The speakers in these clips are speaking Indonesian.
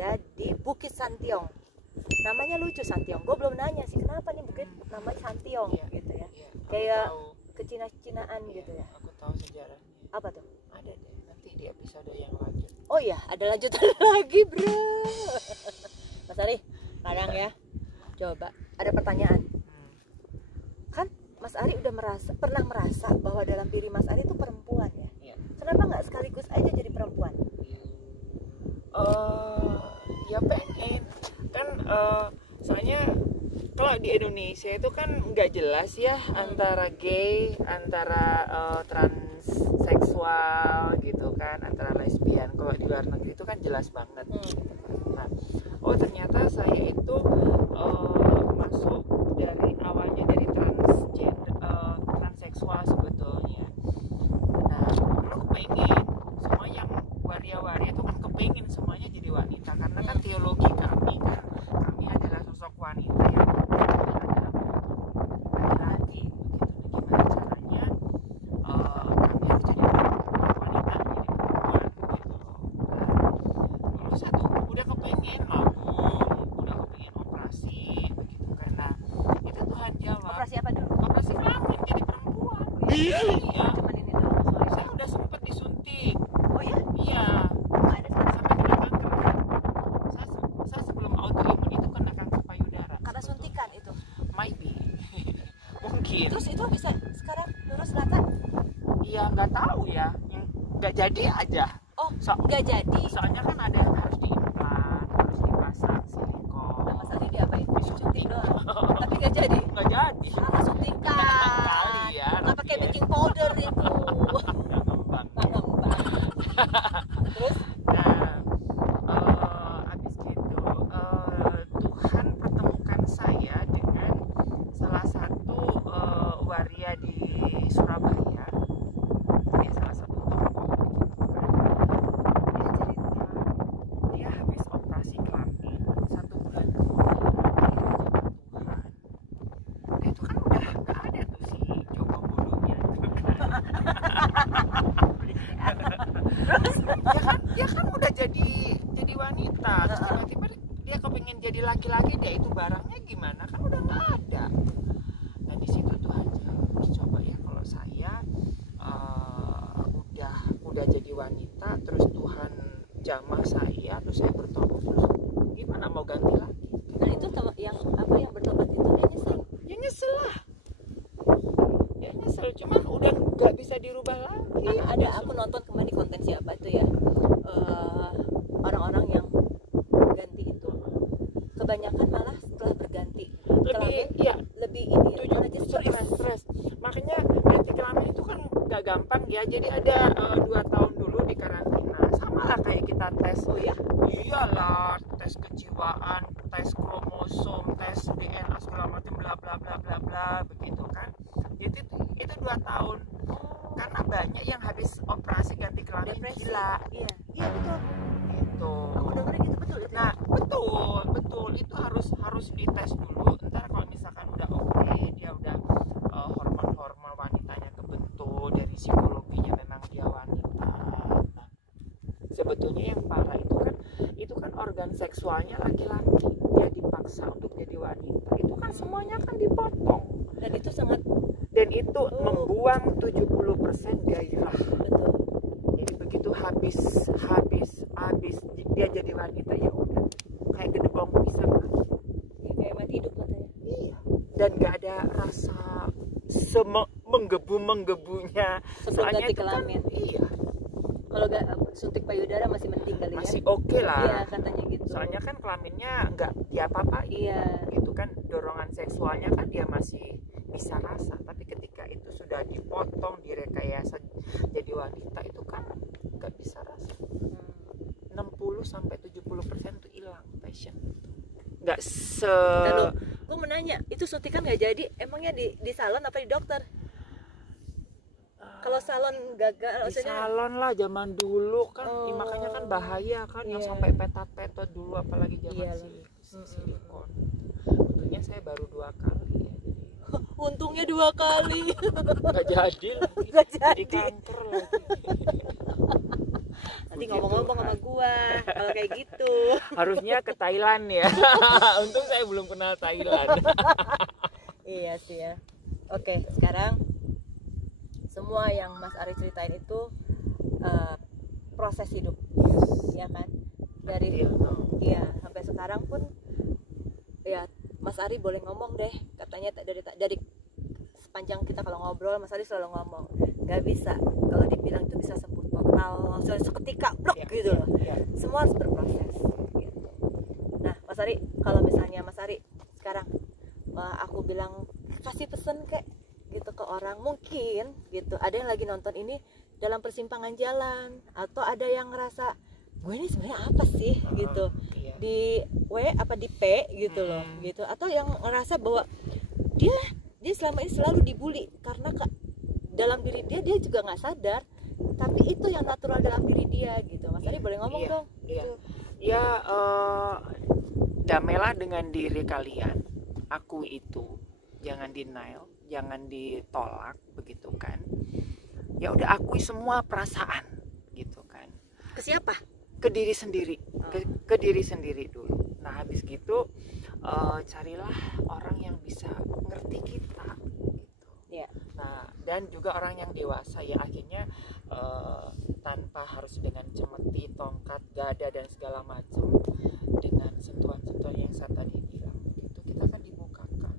ada di Bukit Santiong. Namanya lucu Santiong. Gue belum nanya sih kenapa nih bukit namanya Santiong gitu ya. Kayak kecina-cinaan gitu ya. Aku tahu sejarahnya. Apa tuh? Ada deh nanti di episode yang lanjut. Oh iya, ada lanjutan lagi, bro. Mas Ari, kadang ya. Coba, ada pertanyaan. Kan Mas Ari udah pernah merasa bahwa dalam diri Mas Ari itu perempuan ya. Iya. Kenapa nggak sekaligus aja jadi perempuan? Ya pengen kan soalnya kalau di Indonesia itu kan nggak jelas ya antara gay, antara transseksual gitu kan, antara lesbian. Kalau di luar negeri itu kan jelas banget. Nah, ternyata saya itu masuk dari awalnya dari transseksual sebetulnya. Nah, dulu kepengen semua yang waria-waria itu kan kepengen semuanya jadi wanita karena kan teologi kami adalah sosok wanita yang adalah laki-laki begitu. Gimana caranya kami harus jadi wanita, jadi perempuan gitu. Dulu satu udah kepengen operasi begitu kan. Nah, itu Tuhan jawab. Operasi apa dulu? Operasi kelamin jadi perempuan. Iya. Cuman ini doang. Saya udah sempet disuntik. Oh ya? Iya. Ada sekarang. Sampai kena kanker. Saya sebelum autoimun itu kena kanker payudara. Karena suntikan itu. Maybe. Mungkin. Terus itu bisa sekarang lurus rata? Iya nggak tahu ya. Nggak jadi aja. Oh, nggak jadi. Soalnya kan ada yang harus diimplan, harus dipasang silikon. Nah, Mas Ari diapain? Disuntik doang. Tapi nggak jadi. Nggak jadi. Salah suntikan. Kali ya. Nggak pakai baking powder itu. Nggak ngembang. Terus? Nah, habis gitu Tuhan pertemukan saya dengan salah satu waria di Surabaya. Dia salah satu tokoh gitu kan. Dia cerita dia habis operasi kelamin 1 bulan kemudian dia jumpa Tuhan. Nah, itu kan udah nggak ada tuh si Joko Bodohnya gitu kan. dia kan udah jadi wanita, terus tiba-tiba dia kepingin jadi laki-laki, dia itu barangnya gimana, kan udah nggak ada. Nah di situ Tuhan jawab, coba ya kalau saya udah jadi wanita, terus Tuhan jamah saya, terus saya bertobat, terus gimana mau ganti lagi? Nah itu kalau yang apa yang bertobat itu dia nyesel. Ya nyesel lah. Ya nyesel, cuman udah nggak bisa dirubah lagi. Ada aku nonton kemarin di konten siapa itu ya, orang-orang yang ganti itu kebanyakan malah setelah berganti lebih ini ya, stres. Makanya ganti kelamin itu kan nggak gampang ya. Jadi ada 2 tahun dulu di karantina, sama lah kayak kita tes. Oh ya? Iyalah, tes kejiwaan, tes kromosom, tes DNA segala macam bla bla bla bla bla begitu kan. Jadi itu 2 tahun. Karena banyak yang habis operasi ganti kelamin gila. Iya betul. Itu. Aku dengerin gitu betul itu. Nah, betul itu harus dites dulu. Ntar kalau misalkan udah oke, dia udah hormon wanitanya kebentuk, dari psikologinya memang dia wanita. Nah, sebetulnya yang parah itu kan organ seksualnya laki-laki, dia dipaksa untuk jadi wanita. Itu kan semuanya kan dipotong. Dan itu membuang 70% gairah. Betul. Jadi begitu habis dia jadi wanita, ya udah kayak gedebong pisang lagi. Ya, kayak mati hidup katanya. Iya. Dan nggak ada rasa menggebu-menggebunya. Sebelum ganti kelamin. Kan, iya. Kalau nggak suntik payudara masih mending kali ya. Masih oke lah. Iya katanya gitu. Soalnya kan kelaminnya nggak diapa-apain. Iya. Gitu kan, dorongan seksualnya kan dia masih bisa rasa. Tapi ketika itu sudah dipotong, direkayasa jadi wanita, itu kan nggak bisa rasa. 60-70% tuh hilang passion. Nggak Gue mau nanya, itu suntikan nggak jadi? Emangnya di salon apa di dokter? Kalau salon gagal, di salon lah zaman dulu kan. Makanya kan bahaya kan, yang sampai petat-petat dulu, apalagi zaman silikon. Untungnya saya baru 2 kali ya. Untungnya 2 kali. Nggak jadi lagi. Nggak jadi. Kanker lagi. Nanti Puji ngomong-ngomong Tuhan. sama gua kalau kayak gitu. Harusnya ke Thailand ya. Untung saya belum kenal Thailand. Iya sih ya. Oke, sekarang semua yang Mas Ari ceritain itu proses hidup, ya kan? Dari iya sampai sekarang pun ya Mas Ari boleh ngomong deh, katanya dari sepanjang kita kalau ngobrol Mas Ari selalu ngomong nggak bisa kalau dibilang itu bisa sembuh total langsung seketika blok gitu loh. Semua harus berproses gitu. Nah Mas Ari, kalau misalnya Mas Ari sekarang aku bilang kasih pesan kayak gitu ke orang, mungkin gitu ada yang lagi nonton ini dalam persimpangan jalan, atau ada yang ngerasa gue ini sebenarnya apa sih gitu, di W apa di P gitu loh gitu, atau yang ngerasa bahwa dia selama ini selalu dibully karena dalam diri dia juga nggak sadar, tapi itu yang natural dalam diri dia gitu. Mas Ari boleh ngomong dong gitu. Ya damailah dengan diri kalian, aku itu jangan denial, jangan ditolak begitu kan. Ya udah akui semua perasaan gitu kan. Ke siapa? Ke diri sendiri, ke diri sendiri dulu. Nah habis gitu carilah orang yang bisa ngerti kita gitu. Nah dan juga orang yang dewasa ya, akhirnya tanpa harus dengan cemeti, tongkat, gada dan segala macam, dengan sentuhan-sentuhan yang saya tadi bilang gitu, kita akan dibukakan.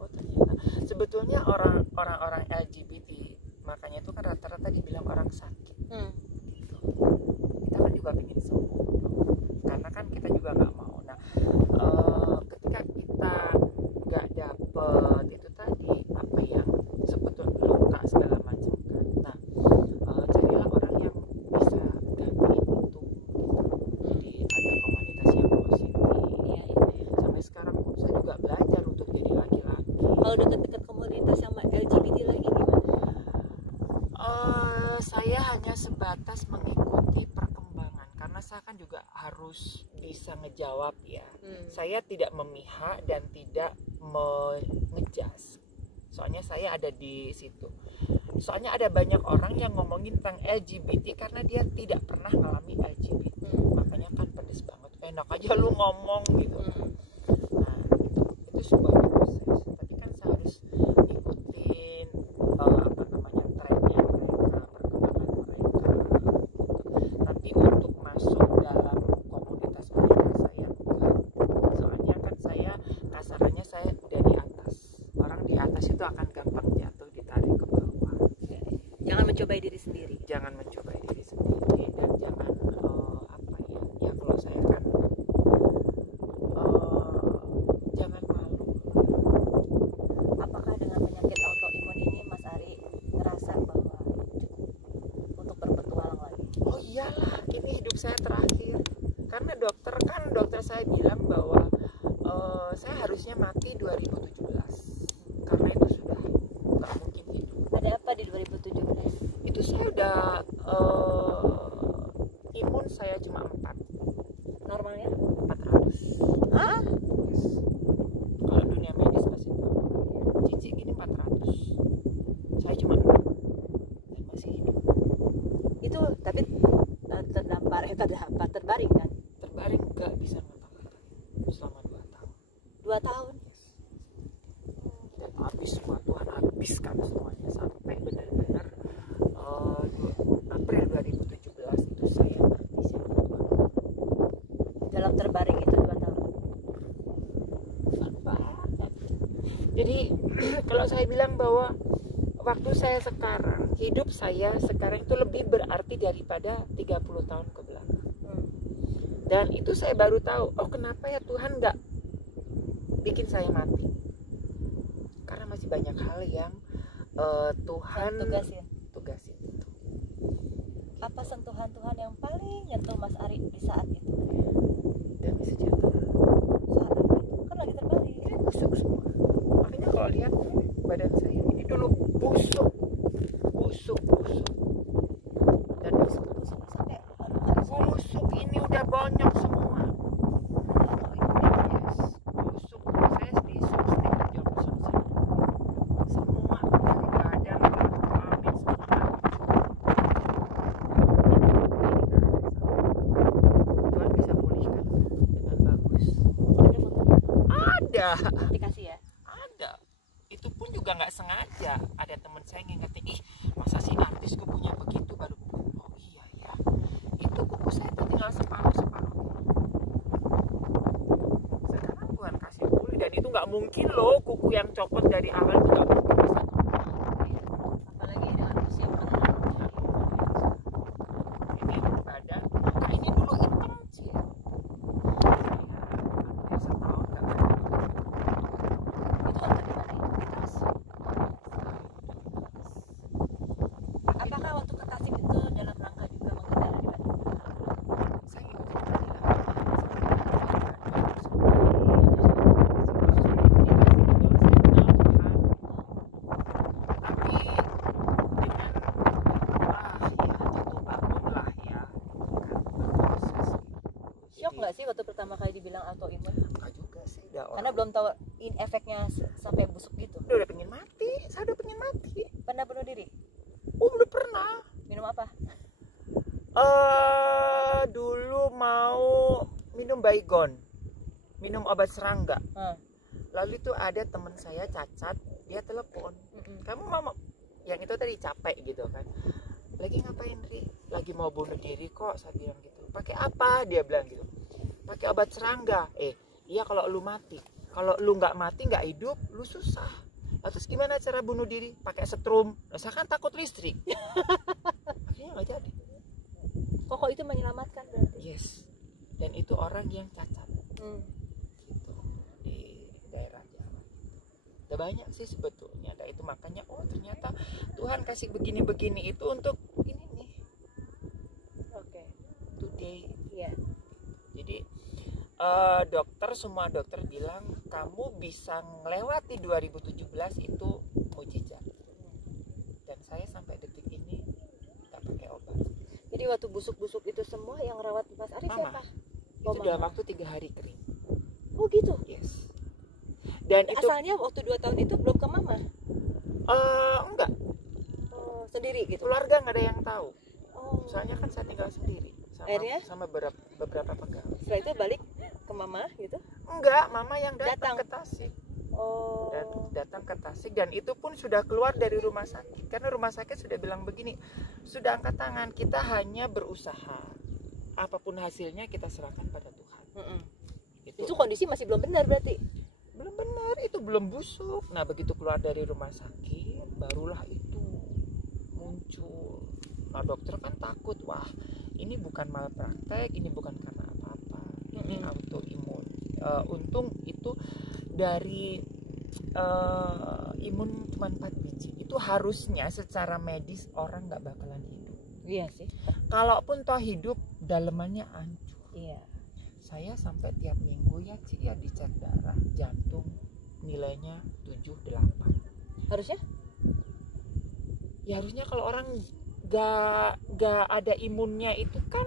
Oh ternyata sebetulnya orang-orang LGBT makanya itu kan rata-rata dibilang orang sakit. Gitu. Kita kan juga ingin sembuh, karena kan kita juga nggak mau. Nah ketika kita nggak dapet itu tadi apa yang sebetulnya luka segala macam kan, nah carilah orang yang bisa gantiin itu. Jadi ada komunitas yang positif. Sampai sekarang pun saya juga belajar untuk jadi laki-laki. Kalau deket-deket komunitas sama LGBT lagi gimana? Saya hanya sebatas mengikuti perkembangan, karena saya kan juga harus bisa ngejawab ya. Saya tidak memihak dan tidak mengejas. Soalnya saya ada di situ. Soalnya ada banyak orang yang ngomongin tentang LGBT karena dia tidak pernah ngalami LGBT. Makanya kan pedes banget. Enak aja lu ngomong gitu. Nah, itu sebuah proses. Tapi kan saya harus ikutin trennya mereka, perkembangan mereka. Tapi untuk masuk dalam komunitas mereka saya enggak. Soalnya kan saya kasarannya saya udah di atas. Orang di atas itu akan gampang jatuh, ditarik ke bawah. Jangan mencobai diri sendiri. Jangan mencobai diri sendiri dan jangan ya kalau saya kan jangan malu. Apakah dengan penyakit autoimun ini Mas Ari ngerasa bahwa untuk berpetualang lagi? Oh iyalah, ini hidup saya terakhir. Karena dokter saya bilang bahwa saya harusnya mati 2017. Karena itu sudah nggak mungkin hidup. Ada apa di 2017? Itu saya udah imun saya cuma 4. Normalnya? 400. Hah? Yes. Kalau dunia medis kasih tahu. Cici gini 400. Saya cuma 6 dan masih hidup. Itu tapi terbaring kan? Terbaring nggak bisa ngapa-ngapain selama 2 tahun. 2 tahun? Yes. Dan habis semua, Tuhan habiskan semuanya sampai benar-benar April 2017 itu saya mati siapa Tuhan. Dalam terbaring itu 2 tahun. Jadi kalau saya bilang bahwa waktu saya sekarang, hidup saya sekarang itu lebih berarti daripada 30 tahun ke belakang. Dan itu saya baru tahu, oh kenapa ya Tuhan nggak bikin saya mati. Karena masih banyak hal yang Tuhan tugasin itu. Apa sentuhan Tuhan yang paling nyentuh Mas Ari di saat itu? Damai sejahtera. Saat apa itu? Kan lagi terbaring. Ini busuk semua. Makanya kalau lihat badan saya ini dulu busuk. Dan Busuk sampai busuk ini udah banyak semua. Yes, busuk. Saya di substik aja busuk semua dari badan, kelamin semua. Dikasih ya. Ada. Itu pun juga nggak sengaja. Ada teman saya ngingetin, ih masa sih artis kukunya begitu baru. Oh iya ya. Itu kuku saya tuh tinggal separuh. Sekarang Tuhan kasih pulih dan itu nggak mungkin loh kuku yang copot dari awal itu nggak mungkin bisa. Apalagi dengan usia menengah. Ini badan. Nah, ini dulu hitam sih. Ya, setahun nggak ada. Itu waktu di mana itu? Di Tasik. Apakah waktu ke Tasik itu dalam rangka juga menghindari di Bandung? Saya ikutin tadi Shock nggak sih waktu pertama kali dibilang autoimun? Enggak juga sih, Karena belum tahu efeknya sampai busuk gitu. udah pengen mati, saya udah pengen mati. Pernah bunuh diri? Udah pernah. Minum apa? Dulu mau minum Baygon, minum obat serangga. Lalu itu ada teman saya cacat, dia telepon, kamu mau yang itu tadi capek gitu kan? Lagi ngapain Ri? Lagi mau bunuh diri kok, saya bilang gitu. Pakai apa? Dia bilang gitu. Pakai obat serangga. Iya kalau lu mati. Kalau lu nggak mati nggak hidup, lu susah. Nah, terus gimana cara bunuh diri? Pakai setrum. Nah, saya kan takut listrik. Akhirnya nggak jadi. Kok itu menyelamatkan berarti? Yes. Dan itu orang yang cacat. Gitu di daerah Jawa. Ada banyak sih sebetulnya. Dan itu makanya ternyata Tuhan kasih begini-begini itu untuk ini nih. Oke. Today. Iya. Jadi semua dokter bilang kamu bisa melewati 2017 itu mujizat. Dan saya sampai detik ini nggak pakai obat. Jadi waktu busuk-busuk itu semua yang rawat Mas Arif Mama. siapa? Itu dalam waktu 3 hari kering. Oh gitu. Yes. Dan itu Asalnya waktu 2 tahun itu belum ke mama. enggak, Oh, sendiri gitu. keluarga nggak ada yang tahu. Oh. Soalnya kan saya tinggal sendiri Akhirnya? sama beberapa pegawai. Setelah itu balik ke mama gitu. Enggak, mama yang Datang. datang ke Tasik. Oh. Dan datang ke Tasik dan itu pun sudah keluar dari rumah sakit karena rumah sakit sudah bilang begini, sudah angkat tangan, kita hanya berusaha, apapun hasilnya kita serahkan pada Tuhan. Itu kondisi masih belum benar berarti. Belum benar, itu belum busuk. Nah begitu keluar dari rumah sakit barulah itu muncul. Nah dokter kan takut, wah ini bukan malpraktek, ini bukan karena apa-apa, ini autoimun. Untung itu dari imun cuma 4 biji. Itu harusnya secara medis orang nggak bakalan hidup. Iya sih. Kalaupun toh hidup, dalemannya hancur. Iya. Saya sampai tiap minggu ya Ci ya dicek darah, jantung nilainya 7-8. Harusnya? Ya harusnya kalau orang gak ada imunnya itu kan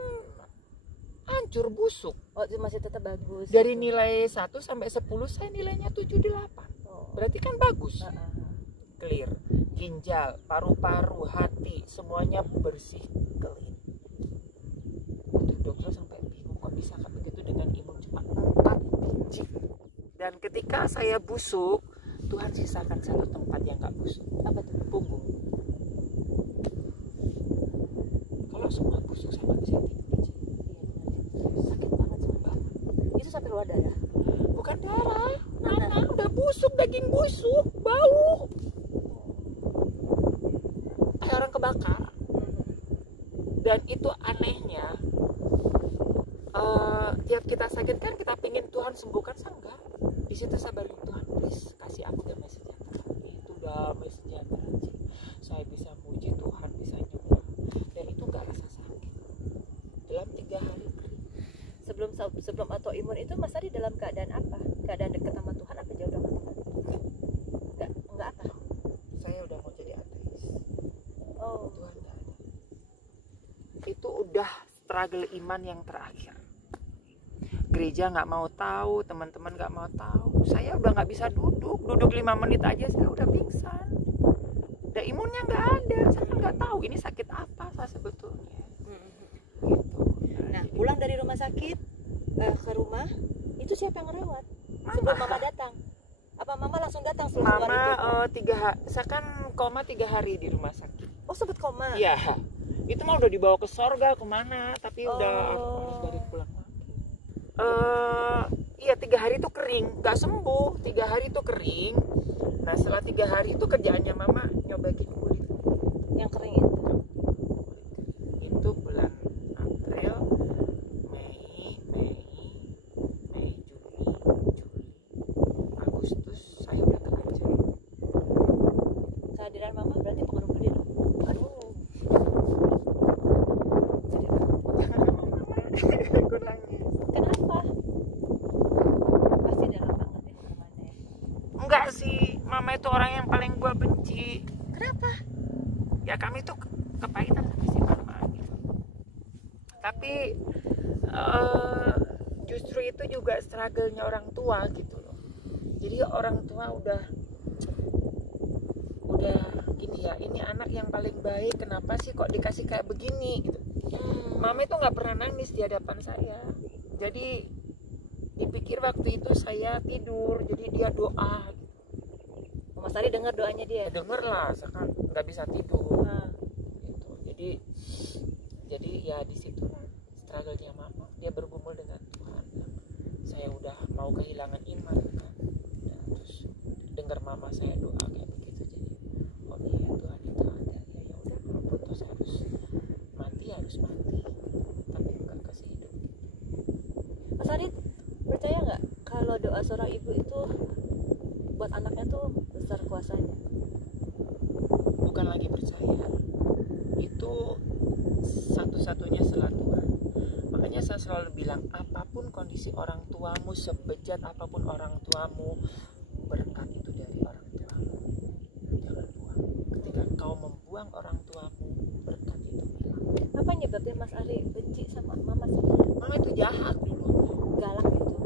hancur busuk. Oh, itu masih tetap bagus. Dari nilai 1 sampai 10 saya nilainya 7-8. Berarti kan bagus. Clear. Ginjal, paru-paru, hati, semuanya bersih, clean. Itu dokter sampai bingung kok bisa kan begitu dengan imun cuma 4 biji. Dan ketika saya busuk, Tuhan sisakan satu tempat yang gak busuk. Apa tuh? Punggung. Kalau semua busuk saya gak bisa tidur. Sakit banget sumpah. Itu sampai keluar darah. Bukan darah, nanah udah busuk, daging busuk, bau. Kayak orang kebakar. Dan itu anehnya, tiap kita sakit kan kita pingin Tuhan sembuhkan, enggak. Di situ saya balik, Tuhan please kasih aku damai sejahtera. Itu damai sejahtera. Saya bisa muji Tuhan, bisa nyembah. Dan itu gak rasa sakit. Dalam 3 hari. Sebelum autoimun itu Mas Ari dalam keadaan apa? Keadaan dekat sama Tuhan apa jauh dengan Tuhan? Enggak apa? Saya udah mau jadi ateis. Oh. Tuhan gak ada. Itu udah struggle iman yang terakhir. Gereja nggak mau tahu, teman-teman nggak mau tahu. Saya udah nggak bisa duduk 5 menit aja saya udah pingsan. Dan imunnya nggak ada, saya nggak tahu ini sakit apa saya sebetulnya. Gitu. Nah, pulang dari rumah sakit ke rumah, itu siapa yang ngerawat? Sebelum mama datang. apa mama langsung datang setelah keluar Mama itu? saya kan koma 3 hari di rumah sakit. Oh sempat koma. Iya, itu mah udah dibawa ke sorga kemana, tapi udah Oh. harus balik pulang lagi. Iya 3 hari itu kering, nggak sembuh. 3 hari itu kering. Nah setelah 3 hari itu kerjaannya mama nyobakin kulit. Yang kering itu. Itu bulan April, Mei, Juni, Agustus saya udah kerja. Kehadiran mama berarti pengaruh gede dong. Aduh. Jangan mama, aku nangis. Kenapa? Pasti dalam banget ya hubungannya ya. Enggak sih, mama itu orang yang paling gua benci. Kenapa? Ya kami tuh kepahitan sama si mama gitu. Tapi justru itu juga struggle-nya orang tua gitu loh. Jadi orang tua udah gini ya, ini anak yang paling baik, kenapa sih kok dikasih kayak begini gitu. Mama itu nggak pernah nangis di hadapan saya. Jadi dipikir waktu itu saya tidur, jadi dia doa. Mama Sari dengar doanya dia. Ya denger lah, saya kan nggak bisa tidur. Nah, Gitu. Jadi ya di situ struggle-nya mama. Dia bergumul dengan Tuhan. Saya udah mau kehilangan iman kan. Ya, terus dengar mama saya doa kayak begitu, jadi oh iya Tuhan itu ada. Ya udah kalau putus harus mati, tapi enggak kasih hidup. Mas Sari percaya nggak kalau doa seorang ibu itu buat anaknya tuh besar kuasanya? Bukan lagi percaya, itu satu-satunya salah Tuhan. Makanya saya selalu bilang, apapun kondisi orang tuamu, sebejat apapun orang tuamu, berkat itu dari orang tuamu. Jangan buang. Ketika kau membuang orang tuamu, berkat itu hilang. Apa yang nyebabin Mas Ari benci sama mama sih? Mama itu jahat dulu. Galak gitu.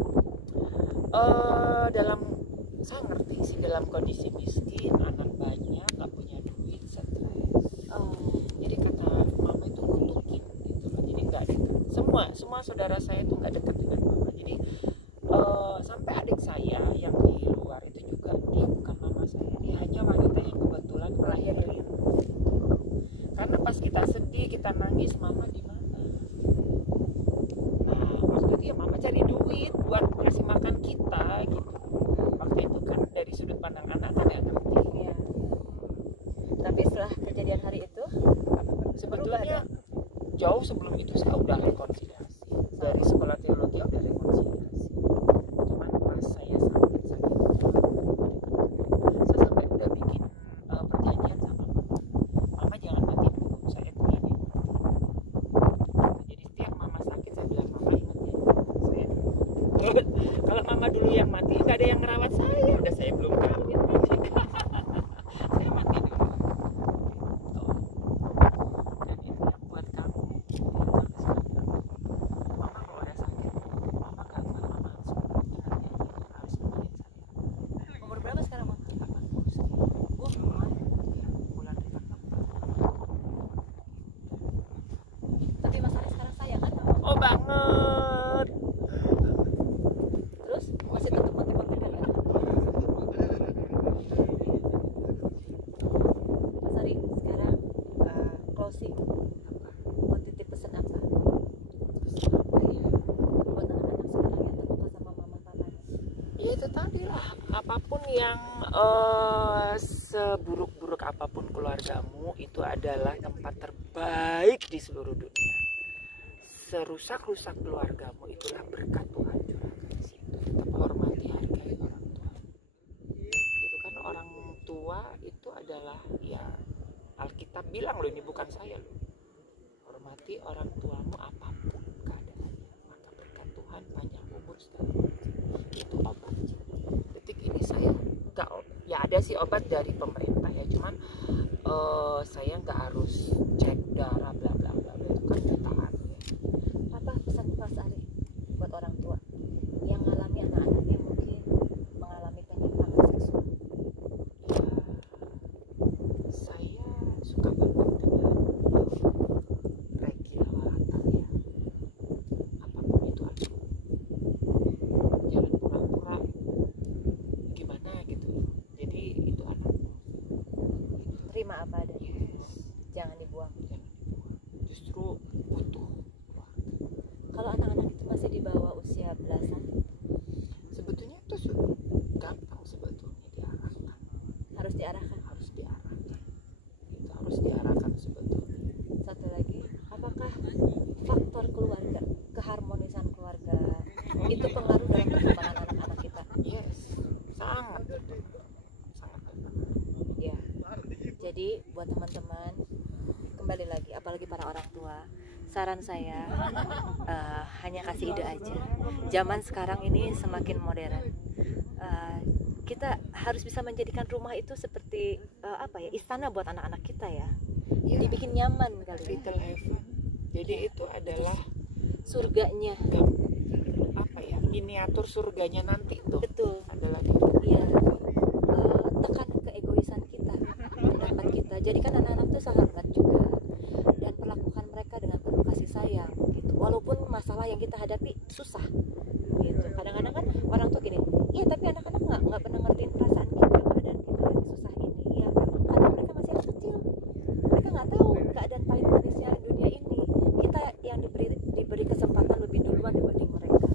Saya ngerti sih, dalam kondisi miskin, anak banyak, gak punya duit, stres. Jadi kata mama itu nutukin gitu loh. Jadi nggak dekat. Semua saudara saya itu nggak dekat dengan mama. Jadi sampai adik saya yang di luar itu juga, dia bukan mama saya. Dia hanya wanita yang kebetulan melahirin. Karena pas kita sedih, kita nangis, mama di mana? Nah waktu itu ya mama cari duit buat ngasih makan kita gitu. Waktu itu kan dari sudut pandang anak kan ya ngerti. Iya. Tapi setelah kejadian hari itu, Sebetulnya jauh sebelum itu saya udah rekonsiliasi. Dari sekolah teologi udah rekonsiliasi. Cuman pas saya sakit, saya sampai udah bikin perjanjian sama mama. Mama jangan mati dulu, saya pulang yang mati. Jadi setiap mama sakit saya bilang, mama ingat ya, saya dulu. Kalau mama dulu yang mati, nggak ada yang ngerawat saya. Udah saya belum kawin. Saya mati dulu. Dan ini buat kamu. Mama kalau udah sakit, mama gak kuat, mama harus ingat ya, harus nemenin saya. umur berapa sekarang mama? 80 sekian. Bulan depan 4. Tapi Mas Ari sekarang sayang kan sama mama? Oh banget. Terus masih tetap kontak-kontakan kan? Mas Ari sekarang closing, mau titip pesan apa buat anak-anak sekarang yang terluka sama mama papanya? Ya itu tadi lah, apapun yang seburuk-buruk apapun keluargamu, itu adalah tempat terbaik di seluruh dunia. Serusak-rusak keluargamu, itulah berkat Tuhan curahkan di situ. Tetap hormati, hargai orang tua. Itu kan orang tua itu adalah, ya Alkitab bilang loh, ini bukan saya loh. Hormati orang tuamu apapun keadaannya, maka berkat Tuhan, panjang umur segala macam. Itu obat. Detik ini saya nggak, ya ada sih obat dari pemerintah ya, cuman saya nggak harus cek darah bla bla bla, itu kan jutaan ya. Apa pesan Mas Ari buat orang tua yang mengalami anak-anaknya mungkin mengalami penyimpangan seksual? Ya, saya suka banget dengan Regi Lawalata ya. Apapun itu aku, jangan pura-pura gimana gitu terima apa adanya, jangan dibuang. Justru butuh. Kalau anak-anak itu masih di bawah usia belasan, Sebetulnya itu gampang sebetulnya diarahkan. harus diarahkan. Itu harus diarahkan sebetulnya. Satu lagi, apakah faktor keluarga, keharmonisan keluarga itu pengaruh dalam perkembangan anak-anak kita? Yes, sangat betul. Sangat betul. Ya. Jadi buat teman-teman, kembali lagi, apalagi para orang tua, saran saya hanya kasih ide aja. Zaman sekarang ini semakin modern. Kita harus bisa menjadikan rumah itu seperti istana buat anak-anak kita ya. Iya. Dibikin nyaman kali. Little heaven. Jadi itu adalah Surganya. Miniatur surganya nanti tuh. Betul. Adalah Iya. Tekan keegoisan kita, pendapat kita. Jadikan anak-anak tuh sahabat juga, dan perlakukan mereka dengan penuh kasih sayang gitu. Walaupun masalah yang kita hadapi susah gitu. Kadang-kadang kan orang tuh gini, iya tapi anak-anak nggak pernah ngertiin perasaan kita, keadaan kita lagi susah ini. Iya memang karena mereka masih anak kecil, mereka nggak tahu keadaan pahit manisnya dunia ini. Kita yang diberi kesempatan lebih duluan dibanding mereka.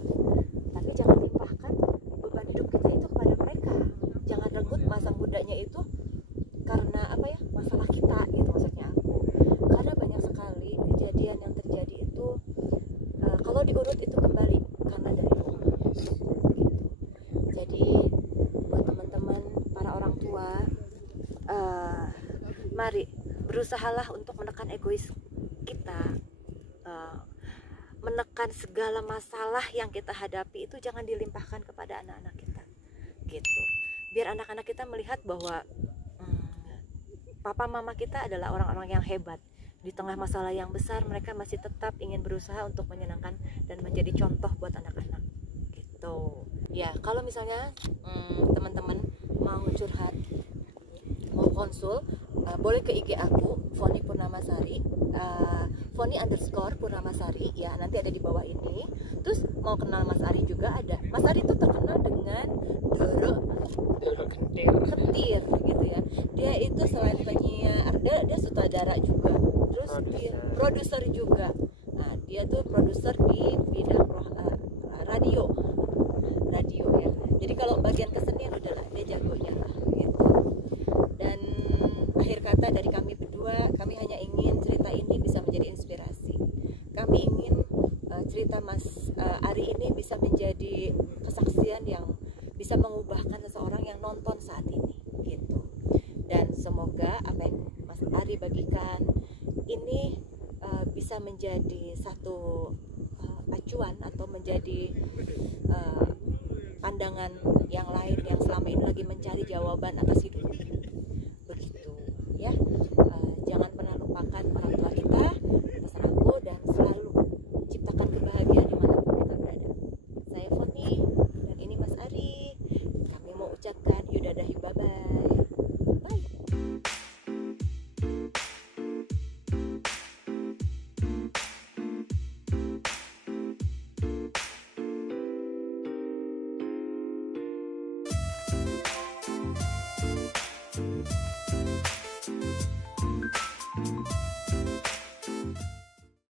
Tapi jangan limpahkan beban hidup kita itu kepada mereka. Jangan renggut masa mudanya itu karena masalah kita gitu, maksudnya aku. Karena banyak sekali kejadian yang terjadi itu kalau diurut itu kembali karena dari rumah gitu. Jadi buat teman-teman para orang tua, mari berusahalah untuk menekan egois kita, menekan segala masalah yang kita hadapi itu jangan dilimpahkan kepada anak-anak kita gitu. Biar anak-anak kita melihat bahwa papa mama kita adalah orang-orang yang hebat. Di tengah masalah yang besar mereka masih tetap ingin berusaha untuk menyenangkan dan menjadi contoh buat anak-anak gitu. Ya, kalau misalnya teman-teman mau curhat, mau konsul, boleh ke IG aku, Foni Purnamasari, Foni_Purnamasari ya, nanti ada di bawah ini. Terus mau kenal Mas Ari juga ada. Mas Ari itu terkenal dengan Doro Ketir gitu ya. Dia itu selain penyiar, dia sutradara juga. Terus dia produser juga. Nah, dia tuh produser di bidang radio ya. Jadi kalau bagian kesenian udahlah dia jagonya lah gitu. Dan akhir kata dari kami berdua, kami hanya ingin cerita ini bisa menjadi inspirasi. Kami ingin cerita Mas Ari ini bisa menjadi kesaksian yang bisa mengubahkan seseorang yang nonton saat ini gitu. Dan semoga apa yang Mas Ari bagikan ini bisa menjadi satu acuan atau menjadi pandangan yang lain yang selama ini lagi mencari jawaban atas hidup.